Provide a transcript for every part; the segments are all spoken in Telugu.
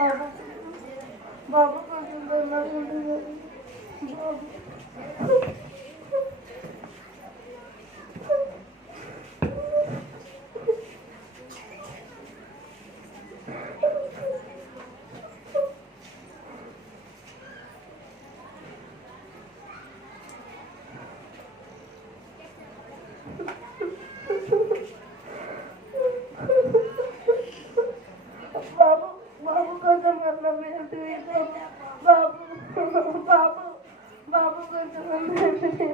బాబు బాబు కొంచెం తొందరగా ఉంటుంది బాబు. బాబు బాబు కొంచెం అన్నం తింటే బాబు బాబు బాబు కొంచెం అన్నం తింటే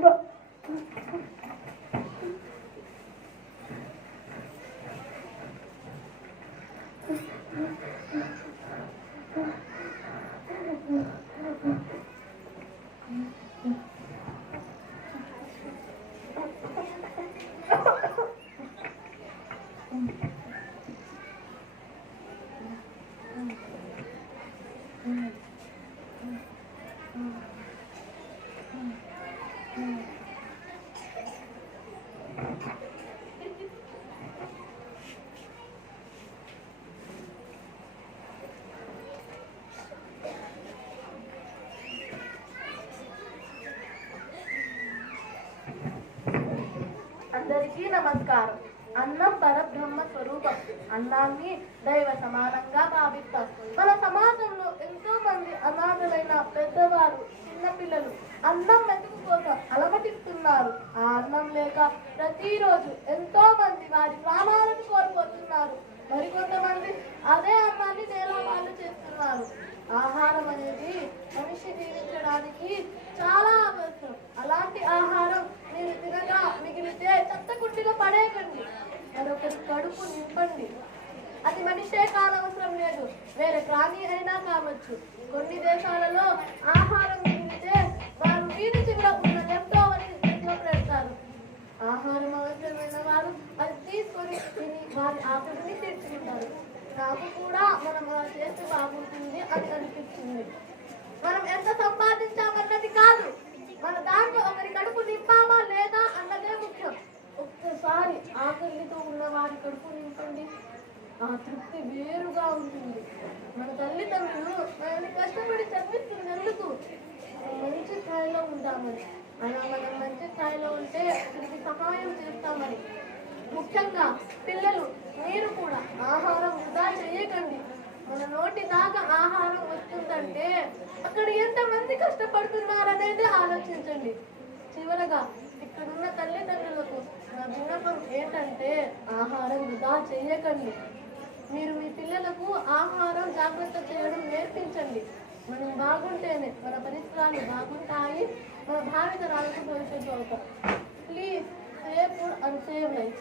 అందరికీ నమస్కారం. అన్నం పరబ్రహ్మ స్వరూపం. అన్నాన్ని దైవ సమానంగా భావిస్తారు. మన సమాజంలో ఎంతో మంది అనాథలైన పెద్దవారు, చిన్నపిల్లలు అన్నం మెతుకు కోసం అలమటిస్తున్నారు. ఆ అన్నం లేక ప్రతిరోజు ఎంతో మంది వారి ప్రాణాలను కోల్పోతున్నారు. మరికొంతమంది అదే అన్నాన్ని నేలపాలు చేస్తున్నారు. ఆహారం అనేది మనిషి జీవించడానికి చాలా అవసరం. అలాంటి ఆహారం మీరు తినగా మిగిలితే చెత్తకుండిగా పడేయకండి, మరొకరి కడుపు నింపండి. అది మనిషే కానవసరం లేదు, వేరే ప్రాణి అయినా కావచ్చు. కొన్ని దేశాలలో ఆహారం మిగిలితే వారు వీధి చివర ఉన్న లెఫ్ట్ ఓవర్ ని పెడతారు. ఆహారం అవసరమైన వారు అది తీసుకొని తిని వారి ఆకలిని తీర్చుకుంటారు. నాకు కూడా మనం అలా చేస్తే బాగుంటుంది అని అనిపించింది. మనం ఎంత సంపాదించామన్నది కాదు, మన దాంట్లో ఒకరి కడుపు నింపామా లేదా అన్నదే ముఖ్యం. ఒక్కసారి ఆకలితో ఉన్న వారి కడుపు నింపండి, ఆ తృప్తి వేరుగా ఉంటుంది. మన తల్లిదండ్రులు మనల్ని కష్టపడి చదివిస్తుంది ఎందుకు? మంచి స్థాయిలో ఉంటామని. అలా మనం మంచి స్థాయిలో ఉంటే ఒకరికి సహాయం చేస్తామని. ముఖ్యంగా పిల్లలు, మీరు కూడా ఆహారం వృధా చేయకండి. మన నోటి దాకా ఆహారం వస్తుందంటే అక్కడ ఎంతమంది కష్టపడుతున్నారనేది ఆలోచించండి. చివరగా ఇక్కడున్న తల్లిదండ్రులకు నా విన్నపం ఏంటంటే ఆహారం వృధా చేయకండి. మీరు మీ పిల్లలకు ఆహారం జాగ్రత్త చేయడం నేర్పించండి. మనం బాగుంటేనే మన పరిసరాలు బాగుంటాయి, మన భావితరాలకు భవిష్యత్తు అవుతాం. Please save food and save life.